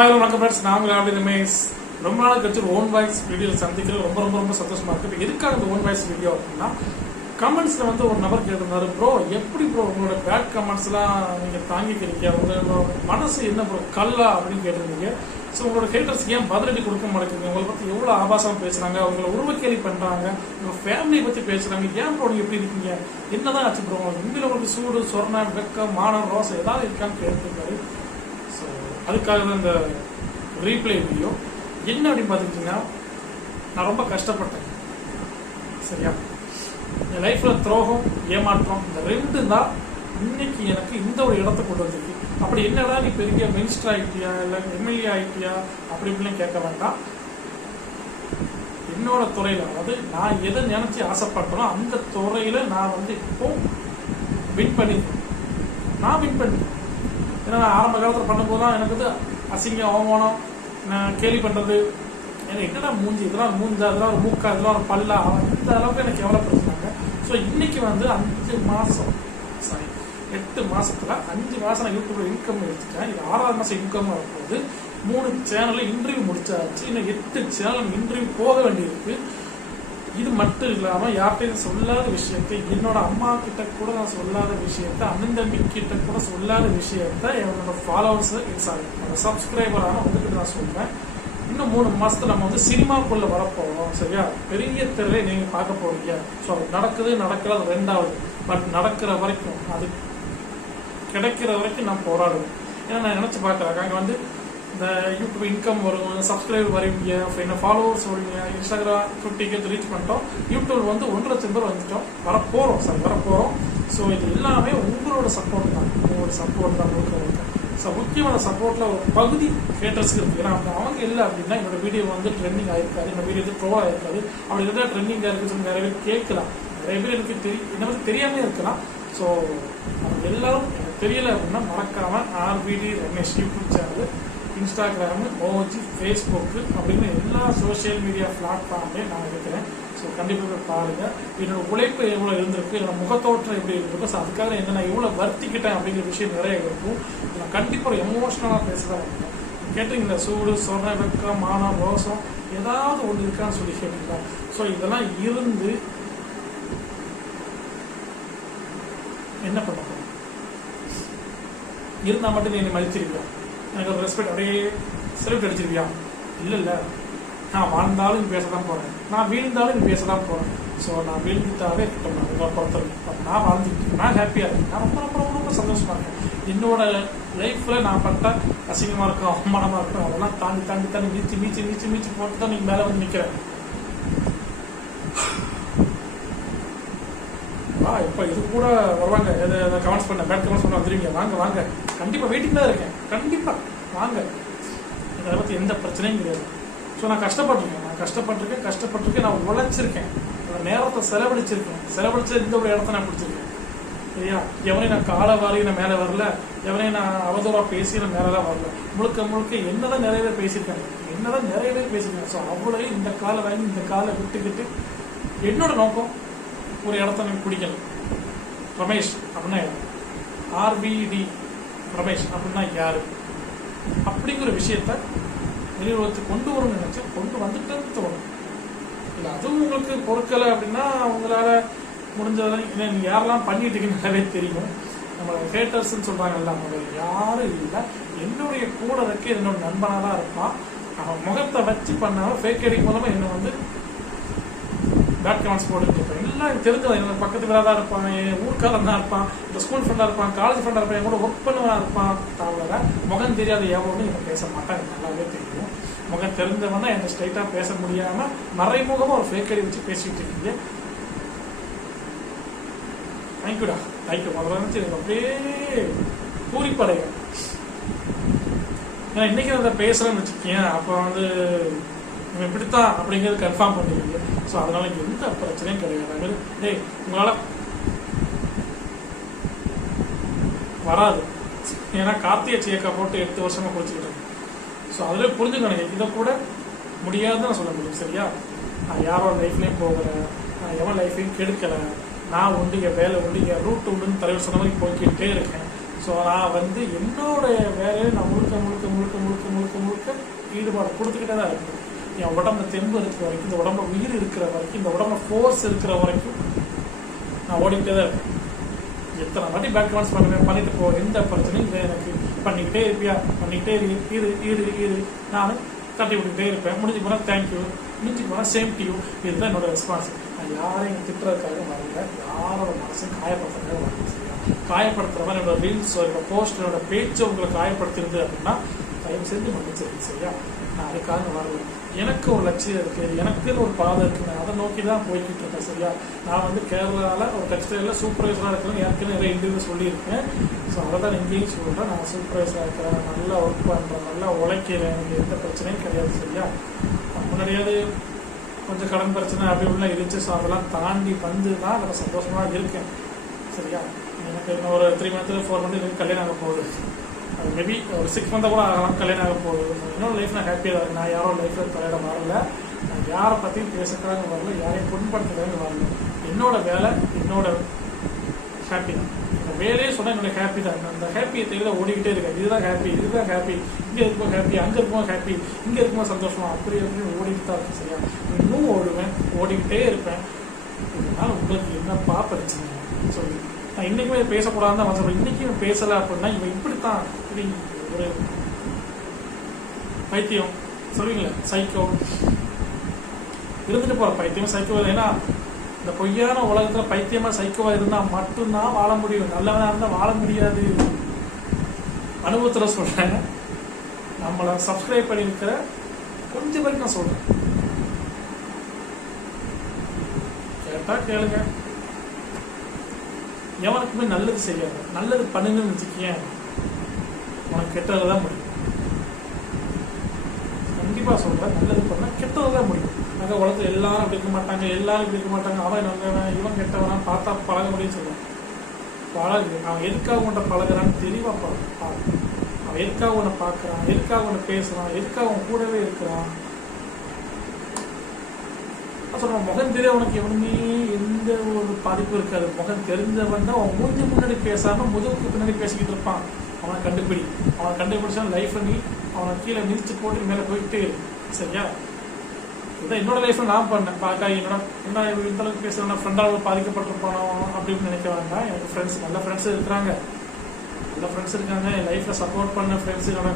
Hi வணக்கம் friends நாங்கள் ஆடி ரமேஷ் ரொம்ப நாள் கழிச்சு ஒரு ஓன் வாய்ஸ் வீடியோ சந்திக்கிறது ரொம்ப ரொம்ப ரொம்ப சந்தோஷமாக இருக்குது இப்போ எதுக்காக இந்த ஓன் வாய்ஸ் வீடியோ அப்படின்னா கமெண்ட்ஸில் வந்து ஒரு நபர் கேட்டிருந்தாரு ப்ரோ எப்படி ப்ரோ உங்களோட பேட் கமெண்ட்ஸ்லாம் நீங்கள் தாங்கிக்கிறீங்க? உங்களோட மனசு என்ன ப்ரோ கல்லா அப்படின்னு கேட்டிருந்தீங்க. ஸோ உங்களோட ஹேட்டர்ஸ் ஏன் பதிலடி கொடுக்க மாட்டேங்குது உங்களை பற்றி எவ்வளோ ஆபாசமாக பேசுகிறாங்க உங்களை உருவக்கேலி பண்ணுறாங்க உங்கள் ஃபேமிலியை பற்றி பேசுகிறாங்க ஏன் ப்ரோ எப்படி இருக்கீங்க? என்னதான் ஆச்சு ப்ரோ உண்மையில உங்களுக்கு சூடு சொர்ணம் வெக்கம் மானம் ரோசம் ஏதாவது இருக்கான்னு கேட்டிருக்காரு. அதுக்காக தான் இந்த ரீப்ளே வீடியோ என்ன அப்படின்னு பார்த்துக்கிட்டிங்கன்னா நான் ரொம்ப கஷ்டப்பட்டேன். சரியா? என் லைஃப்பில் துரோகம் ஏமாற்றம் இந்த ரெண்டு தான் இன்னைக்கு எனக்கு இந்த ஒரு இடத்த கொண்டு வந்திருக்கு. அப்படி என்னடா நீ பெரிய மினிஸ்டர் ஆகிட்டியா இல்லை எம்எல்ஏ ஆகிட்டியா அப்படி இப்படிலாம் கேட்க வேண்டாம். என்னோட துறையில் அதாவது நான் எதை நினச்சி ஆசைப்பட்டனோ அந்த துறையில் நான் வந்து இப்போ வின் பண்ணியிருக்கேன். நான் வின் பண்ணிட்டேன் ஏன்னா ஆரம்ப காலத்தில் பண்ணும்போது தான் எனக்கு வந்து அசிங்கம் அவமானம் நான் கேலி பண்ணுறது எனக்கு என்னடா மூஞ்சி? இதெல்லாம் மூஞ்சா? இதெல்லாம் ஒரு மூக்கா? இதெல்லாம் ஒரு பல்லா? அந்த அளவுக்கு எனக்கு எவ்வளோப்படுத்தினாங்க ஸோ இன்னைக்கு வந்து அஞ்சு மாதம் சாரி எட்டு மாதத்தில் அஞ்சு மாதம் நான் யூடியூப்ல இன்கம் எடுத்துட்டேன். இது ஆறாவது மாதம் இன்கம் வரும்போது மூணு சேனலில் இன்டர்வியூ முடிச்சாச்சு. இன்னும் எட்டு சேனல் இன்டர்வியூ போக வேண்டியிருக்கு. இது மட்டும் இல்லாமல் யார்கிட்டையும் சொல்லாத விஷயத்தை என்னோட அம்மா கிட்ட கூட நான் சொல்லாத விஷயத்த அண்ணன் தம்பி கிட்ட கூட சொல்லாத விஷயத்த என்னோட ஃபாலோவர்ஸ் சாரி சப்ஸ்கிரைபரான உங்ககிட்ட நான் சொல்றேன். இன்னும் மூணு மாசத்துல நம்ம வந்து சினிமாக்குள்ள வரப்போகிறோம் சரியா? பெரிய திரையை நீங்க பார்க்க போறீங்க. ஸோ அது நடக்குது நடக்கிறது ரெண்டாவது. பட் நடக்கிற வரைக்கும் அது கிடைக்கிற வரைக்கும் நான் போராடுவேன். ஏன்னா நான் நினைச்சு பார்க்குறேன் அங்கே வந்து இந்த யூடியூப் இன்கம் வரும் சப்ஸ்கிரைபர் வருவீங்க அப்புறம் என்ன ஃபாலோவர்ஸ் வருவீங்க இன்ஸ்டாகிராம் ஃபிஃப்டிக்கு ரீச் பண்ணிட்டோம். யூடியூப் வந்து ஒன்று லட்சம் பேர் வந்துட்டோம். வரப்போகிறோம் சார் வரப்போகிறோம் ஸோ இது எல்லாமே உங்களோட சப்போர்ட் தான். உங்களோட சப்போர்ட் தான் உங்களுக்கு ஸோ முக்கியமான சப்போர்ட்டில் ஒரு பகுதி கிரியேட்டர்ஸ்க்கு இருக்குது ஏன்னா அவங்க இல்லை அப்படின்னா என்னோட வீடியோ வந்து ட்ரெண்டிங் ஆயிருக்காது என்னோட வீடியோ வந்து ப்ரோவாக இருக்காது அப்படி இருந்தால் ட்ரெண்டிங்காக இருக்குன்னு சொல்லி நிறைய பேர் கேட்கலாம். நிறைய பேர் எனக்கு தெரி என்ன பத்தி தெரியாமே இருக்கலாம். ஸோ அவங்க எல்லாரும் எனக்கு தெரியல அப்படின்னா மறக்காமல் RPD Ramesh YouTube channel Instagram OG Facebook அப்படின்னு எல்லா சோஷியல் மீடியா பிளாட்ஃபார்ம்லேயும் நான் இருக்கிறேன். ஸோ கண்டிப்பாக போய் பாருங்கள் என்னோட உழைப்பு எவ்வளோ இருந்திருக்கு என்னோட முகத்தோற்றம் எப்படி இருந்திருக்கு ஸோ அதுக்காக என்ன நான் எவ்வளோ வருத்திக்கிட்டேன் அப்படிங்கிற விஷயம் நிறைய இருக்கும். நான் கண்டிப்பாக ஒரு எமோஷனலாக பேசுகிறேன் கேட்டீங்களா சூடு சொன்ன வெக்கம் மானம் ரோசம் ஏதாவது ஒன்று இருக்கான்னு சொல்லி கேட்டீங்களா? ஸோ இதெல்லாம் இருந்து என்ன பண்ண போகிறோம் இருந்தால் மட்டும் நீ என்னை மதிச்சிருக்கியா எனக்கு ஒரு ரெஸ்பெக்ட் அப்படியே செல்ஃப் அடிச்சிருவியா இல்லை இல்லை நான் வாழ்ந்தாலும் நீ பேசதான் போகிறேன் நான் வீழ்ந்தாலும் நீ பேசதான் போகிறேன் ஸோ நான் வீழ்ந்துட்டாவே இருக்கட்டும் நான் உங்களை பொறுத்தவரைக்கும் நான் வாழ்ந்துட்டு நான் ஹாப்பியாக இருக்கேன். நான் ரொம்ப ரொம்ப ரொம்ப சந்தோஷமாக இருக்கேன். என்னோட லைஃப்பில் நான் பட்ட அசிங்கமாக இருக்கும் அவமானமாக இருக்கும் அதெல்லாம் தாண்டி தாண்டி தாண்டி மீச்சு மீச்சு மீச்சு மீச்சு போட்டு தான் நீங்கள் மேலே வந்து நிற்கிறேன் ஆ இப்போ இது கூட வருவாங்க. எது கமெண்ட்ஸ் பண்ண பேட் கமெண்ட்ஸ் பண்ண வந்துருவீங்க. வாங்க வாங்க. கண்டிப்பாக வெயிட்டிங் தான் இருக்கேன். கண்டிப்பாக வாங்க. இதை பற்றி எந்த பிரச்சனையும் கிடையாது. ஸோ நான் கஷ்டப்பட்டிருக்கேன். நான் கஷ்டப்பட்டிருக்கேன் கஷ்டப்பட்டிருக்கேன். நான் உழைச்சிருக்கேன். அந்த நேரத்தை செலவழிச்சிருக்கேன். செலவழிச்ச இந்த ஒரு இடத்த நான் பிடிச்சிருக்கேன். சரியா? எவனையும் நான் காலை வாரி நான் மேலே வரல. எவனையும் நான் அவதூறாக பேசி நான் மேலலாம் வரல. முழுக்க முழுக்க என்னதான் நிறைய பேர் பேசியிருக்காங்க என்னதான் நிறைய பேர் பேசியிருக்காங்க ஸோ அவ்வளோ இந்த காலை வாங்கி இந்த காலை விட்டுக்கிட்டு என்னோட நோக்கம் ஒரு இடத்த எனக்கு பிடிக்கல. ரமேஷ் அப்படின்னா ஆர்பிடி ரமேஷ் அப்படின்னா யார்? அப்படிங்கிற விஷயத்த வெளியுறவுக்கு கொண்டு வரும்னு நினச்சி கொண்டு வந்துட்டு தோணும். இல்லை அதுவும் உங்களுக்கு பொறுக்கலை அப்படின்னா உங்களால் முடிஞ்சதெல்லாம் இல்லை நீங்கள் யாரெல்லாம் பண்ணிட்டு இருக்கீங்கன்னு தெரியும். நம்ம ஹேட்டர்ஸ்ன்னு சொல்றாங்கல்ல அவங்க யாரும் இல்லை. என்னுடைய கூட இருக்க என்னோட நண்பனாக தான் இருப்பான். அவன் முகத்தை வச்சு பண்ணாலும் ஃபேக் அடிக்கும் மூலமாக என்ன வந்து பேட் கமெண்ட்ஸ் போட்டு இருப்பேன் எல்லாம் எனக்கு தெரிஞ்சது எனக்கு பக்கத்து வீடாக தான் இருப்பான் என் ஊர்க்காரன் தான் இருப்பான் இந்த ஸ்கூல் ஃப்ரெண்டாக இருப்பான் காலேஜ் ஃப்ரெண்டாக இருப்பான் என் கூட ஒர்க் பண்ணவனா இருப்பான் தவிர முகம் தெரியாத எவனும் எனக்கு பேச மாட்டேன். எனக்கு நல்லாவே தெரியும். முகம் தெரிஞ்சவன் எனக்கு ஸ்ட்ரைட்டாக பேச முடியாமல் மறைமுகமாக ஒரு ஃபேக்கரி வச்சு பேசிட்டு இருக்கீங்க. தேங்க்யூடா தேங்க்யூ முதல்ல நினச்சி எனக்கு அப்படியே பூரிப்படையும் ஏன்னா இன்னைக்கு அதை பேசுறேன்னு வச்சுக்கேன் அப்போ வந்து இவன் இப்படித்தான் அப்படிங்கிறது கன்ஃபார்ம் பண்ணிருக்கீங்க ஸோ அதனால எந்த பிரச்சனையும் கிடையாது. அது டேய் உங்களால் வராது. ஏன்னா கார்த்திகை சேக்கா போட்டு எட்டு வருஷமாக குடிச்சுக்கிட்டு இருக்கேன் ஸோ அதில் புரிஞ்சுக்கணும் இதை கூட முடியாதுன்னு நான் சொல்ல முடியும் சரியா? நான் யாரோட லைஃப்லேயும் போகலை. நான் எவன் லைஃப்லையும் கெடுக்கல. நான் உண்டு என் வேலை உண்டு என் ரூட் உண்டுன்னு தலைவர் சொன்ன மாதிரி போய்க்கிட்டே இருக்கேன். ஸோ நான் வந்து என்னோட வேலையை நான் முழுக்க முழுக்க முழுக்க முழுக்க முழுக்க முழுக்க ஈடுபாடு கொடுத்துக்கிட்டே தான் இருக்கேன். என் உடம்புல தெம்பு இருக்கிற வரைக்கும் இந்த உடம்புல உயிர் இருக்கிற வரைக்கும் இந்த உடம்புல ஃபோர்ஸ் இருக்கிற வரைக்கும் நான் ஓடிக்கிட்டே தான் இருப்பேன். எத்தனை வாட்டி பேக் டான்ஸ் பண்ணுவேன் பண்ணிட்டு போ எந்த பிரச்சனையும் இல்லை எனக்கு. பண்ணிக்கிட்டே இருப்பியா? பண்ணிக்கிட்டே இரு இரு இரு இரு. நான் தட்டி விட்டுக்கிட்டே இருப்பேன். முடிஞ்சு போனால் தேங்க்யூ முடிஞ்சு போனால் சேம் டு யூ இதுதான் என்னோட ரெஸ்பான்ஸ் நான் யாரையும் திட்டுறதுக்காக வரல. யாரோட மனசையும் காயப்படுத்துறதுக்காக வரல. சரியா காயப்படுத்துற மாதிரி என்னோட ரீல்ஸோ என்னோட போஸ்ட் என்னோட பேச்சு உங்களை காயப்படுத்திருது அப்படின்னா தயவு செஞ்சு மன்னிச்சிருக்கு சரியா? நான் அதுக்காக வரல. எனக்கு ஒரு லட்சியம் இருக்குது எனக்குன்னு ஒரு பாதை இருக்கு நான் அதை நோக்கி தான் போய்கிட்டு இருக்கேன் சரியா? நான் வந்து கேரளாவில் ஒரு டெக்ஸ்டைலில் சூப்பர்வைசராக இருக்கிறேன் ஏற்கனவே நிறைய இன்டர்வியூ சொல்லியிருக்கேன். ஸோ அதை தான் இங்கேயும் சொல்கிறேன் நான் சூப்பர்வைசராக இருக்கிறேன். நல்லா ஒர்க் பண்ணுறேன் நல்லா உழைக்கிறேன். எனக்கு எந்த பிரச்சனையும் கிடையாது சரியா? முன்னாடியாவது கொஞ்சம் கடன் பிரச்சனை அப்படி இப்படிலாம் இருந்துச்சு. ஸோ அதெல்லாம் தாண்டி வந்து தான் நான் சந்தோஷமாக இருக்கேன் சரியா? எனக்கு இன்னும் ஒரு த்ரீ மந்த்து ஃபோர் மந்த்து எனக்கு கல்யாணம் ஆக போகுது. மேபி ஒரு சிக்ஸ் மந்த்தாக கூட ஆகலாம் கல்யாணம் ஆக போகுது. இன்னொரு லைஃப் நான் ஹாப்பியாக தான் இருக்கேன் நான் யாரோ லைஃப்பில் கல்யாணம் வரல நான் யாரை பற்றியும் பேசுறதுக்காக வரல யாரையும் புண்படுத்துறதுக்காக வரல. என்னோட வேலை என்னோட ஹாப்பி தான். இந்த வேலையே சொன்னால் என்னோட ஹாப்பி தான். அந்த ஹாப்பியை தெரியல ஓடிக்கிட்டே இருக்கேன். இதுதான் ஹாப்பி இதுதான் ஹாப்பி இங்கே இருக்கும்போது ஹாப்பி அங்கே இருக்கும்போது ஹாப்பி இங்கே இருக்கும்போது சந்தோஷமா? அப்படி அப்படின்னு ஓடிக்கிட்டு தான் இருக்கும் சரியா? இன்னும் ஓடுவேன் ஓடிக்கிட்டே இருப்பேன். இதனால் உங்களுக்கு என்னப்பா பிரச்சனை சொல்லி நான் இன்னைக்குமே பேசக்கூடாதுன்னு தான் சொல்றேன் இன்னைக்கும் பேசல அப்படின்னா இவன் இப்படித்தான் இப்படி ஒரு பைத்தியம். சொல்லுவீங்களே சைக்கோ இருந்துட்டு போற பைத்தியம் சைக்கோ ஏன்னா இந்த பொய்யான உலகத்துல பைத்தியமா சைக்கோவா இருந்தா மட்டும்தான் வாழ முடியும். நல்லவனா இருந்தா வாழ முடியாது. அனுபவத்துல சொல்றேன். நம்மள சப்ஸ்கிரைப் பண்ணியிருக்கிற கொஞ்சம் பேருக்கு நான் சொல்றேன். கேட்டா கேளுங்க. எவனுக்குமே நல்லது செய்யாது. நல்லது பண்ணுங்கன்னு வச்சுக்கேன் உனக்கு கெட்டதில் தான் முடியும். கண்டிப்பா சொல்றேன். நல்லது பண்ணால் கெட்டது தான் முடியும். அங்க உலகத்துல எல்லாரும் அப்படி இருக்க மாட்டாங்க. எல்லாரும் இப்படி இருக்க மாட்டாங்க. அவன் நல்லவன் இவன் கெட்டவனா பார்த்தா பழக முடியும்னு சொல்லுவான். பழகு. அவன் எதுக்காக உன்ட்ட பழகிறான்னு தெளிவா பழகு. பாரு. அவன் எதுக்காக உன்னை பார்க்கறான்? எதுக்காக உன்னை பேசுகிறான் எதுக்காக அவன் கூடவே இருக்கிறான்? சொல்கிறோம் முகம் தெரிய உனக்கு எவனுமே எந்த ஒரு பாதிப்பும் இருக்காது. முகம் தெரிஞ்சவன் தான் அவன் மூஞ்சி முன்னாடி பேசாமல் முதுகுக்கு பின்னாடி பேசிக்கிட்டு இருப்பான். அவனை கண்டுபிடி. அவனை கண்டுபிடிச்சா லைஃப்ல நீ அவனை கீழே மிதித்து போட்டு மேலே போயிட்டே சரியா? இதான் என்னோட லைஃப்பில் நான் பண்ணேன். பார்க்கா என்னோட என்ன இவன் இந்த அளவுக்கு பேசுகிறேன் ஃப்ரெண்டாக பாதிக்கப்பட்டிருப்பானோ அப்படின்னு நினைக்க வேண்டாம். எனக்கு ஃப்ரெண்ட்ஸ் நல்ல ஃப்ரெண்ட்ஸ் இருக்கிறாங்க. நல்ல ஃப்ரெண்ட்ஸ் இருக்காங்க. என் லைஃப்பில் சப்போர்ட் பண்ண ஃப்ரெண்ட்ஸ் என்னோட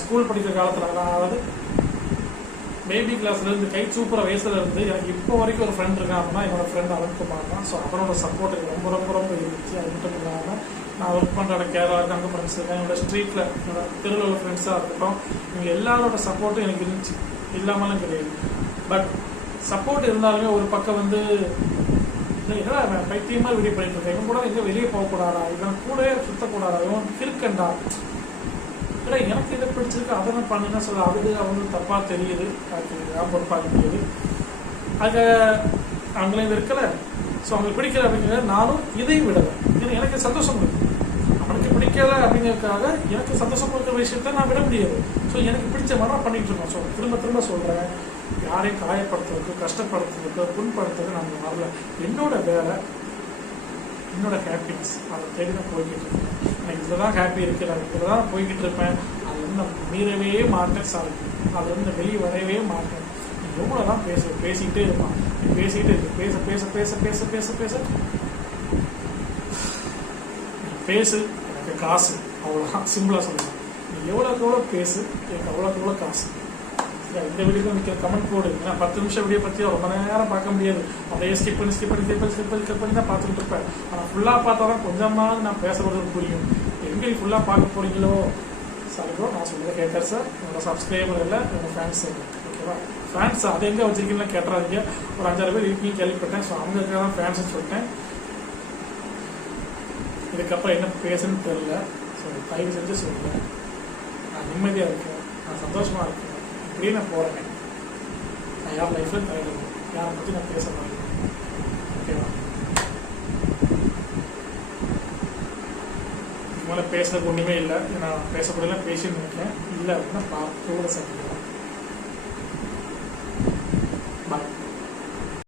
ஸ்கூல் படிக்கிற காலத்தில் அதாவது பேபி கிளாஸ்லேருந்து கை சூப்பர் வயசுல இருந்து இப்போ வரைக்கும் ஒரு ஃப்ரெண்ட் இருக்கான் அப்படின்னா என்னோட ஃப்ரெண்ட் அருண்குமார் தான். ஸோ அவனோட சப்போர்ட் எனக்கு ரொம்ப ரொம்ப ரொம்ப இருந்துச்சு. அது மட்டும் இல்லாமல் நான் ஒர்க் பண்ணுற இடம் கேரளாவுக்கு அங்கே ஃப்ரெண்ட்ஸ் இருக்கேன் என்னோட ஸ்ட்ரீட்டில் என்னோட தெருவில் ஃப்ரெண்ட்ஸாக இருக்கட்டும் இவங்க எல்லாரோட சப்போர்ட்டும் எனக்கு இருந்துச்சு. இல்லாமலும் கிடையாது. பட் சப்போர்ட் இருந்தாலுமே ஒரு பக்கம் வந்து என்னடா இவன் வெளியே வீடியோ பண்ணிட்டு இருக்கேன்? இவன் கூட எங்கே வெளியே போகக்கூடாதா? இவன் கூடவே சுத்தக்கூடாதா? இவன் திருக்கண்டா? இல்லை எனக்கு இதை பிடிச்சிருக்கு. அதை நான் பண்ணுன்னா சொல்ல அது அவங்களுக்கு தப்பாக தெரியுது. அது தெரியுது பொறுப்பாக முடியுது அது அவங்களையும் இருக்கல. ஸோ அவங்களுக்கு பிடிக்கல அப்படிங்கிறத நானும் இதையும் விடலை. ஏன்னா எனக்கு சந்தோஷம் இருக்கு அவனுக்கு பிடிக்கல அப்படிங்கிறதுக்காக எனக்கு சந்தோஷம் கொடுக்குற விஷயத்த நான் விட முடியாது. ஸோ எனக்கு பிடிச்ச மாதிரி பண்ணிட்டு இருக்கோம். ஸோ திரும்ப திரும்ப சொல்கிறேன் யாரையும் காயப்படுத்துறதுக்கு கஷ்டப்படுத்துறதுக்கு புண்படுத்துறதுக்கு நான் வரல. என்னோட வேலை என்னோட ஹாப்பினஸ் அதை தேடி தான் போய்கிட்டு இருக்கேன் நான் இதில் தான் ஹாப்பி இருக்கு நான் இதில் தான் போய்கிட்டு இருப்பேன் அது வந்து நான் மீறவே மாட்டேன் சார் அது வந்து வெளியே வரவே மாட்டேன். நீ எவ்வளோ தான் பேச பேசிக்கிட்டே இருப்பான் நீ பேசிக்கிட்டே இருக்கு பேச பேச பேச பேச பேச பேச. பேசு எனக்கு காசு. அவ்வளோதான் சிம்பிளாக சொல்லலாம் நீ எவ்வளோக்கு எவ்வளோ பேசு எனக்கு அவ்வளோக்கு எவ்வளோ காசு. இந்த வீடியோ நிற்கிற கமெண்ட் போடு. ஏன்னா பத்து நிமிஷம் வீடியோ பற்றி ரொம்ப நேரம் பார்க்க முடியாது. அப்படியே ஸ்கிப் பண்ணி ஸ்கிப் பண்ணி ஸ்கிப் பண்ணி ஸ்கிப் பண்ணி ஸ்கிப் பண்ணி தான் பார்த்துட்டு இருப்பேன். ஆனால் ஃபுல்லாக பார்த்தா தான் கொஞ்சமாவது நான் பேசுகிறது புரியும். எங்கே ஃபுல்லாக பார்க்க போகிறீங்களோ சார் ப்ரோ நான் சொல்றதை கேட்கறேன் சார் என்னோட சப்ஸ்கிரைபர் இல்லை என்னோட ஃபேன்ஸ் ஓகேவா ஃபேன்ஸ் அது எங்கே வச்சிருக்கீங்கன்னு கேட்டுறாதீங்க. ஒரு அஞ்சாறு பேர் வீட்லையும் கேள்விப்பட்டேன் ஸோ அவங்களுக்காக தான் ஃபேன்ஸ்னு சொல்லிட்டேன். இதுக்கப்புறம் என்ன பேசுன்னு தெரியல. ஸோ தயவு செஞ்சு சொல்லுங்கள் நான் நிம்மதியாக இருக்கேன். நான் சந்தோஷமாக இருக்கேன். இப்படியே நான் போகிறேன் நான் யார் லைஃப்பில் தலையிடணும் யாரை பற்றி நான் பேச மாட்டேன் ஓகேவா மேலே பேசுறதுக்கு ஒன்றுமே இல்லை நான் பேசக்கூடலாம் பேசின்னு நினைக்கிறேன் இல்லை அப்படின்னா பார்த்து கூட சந்திக்கலாம் பாய்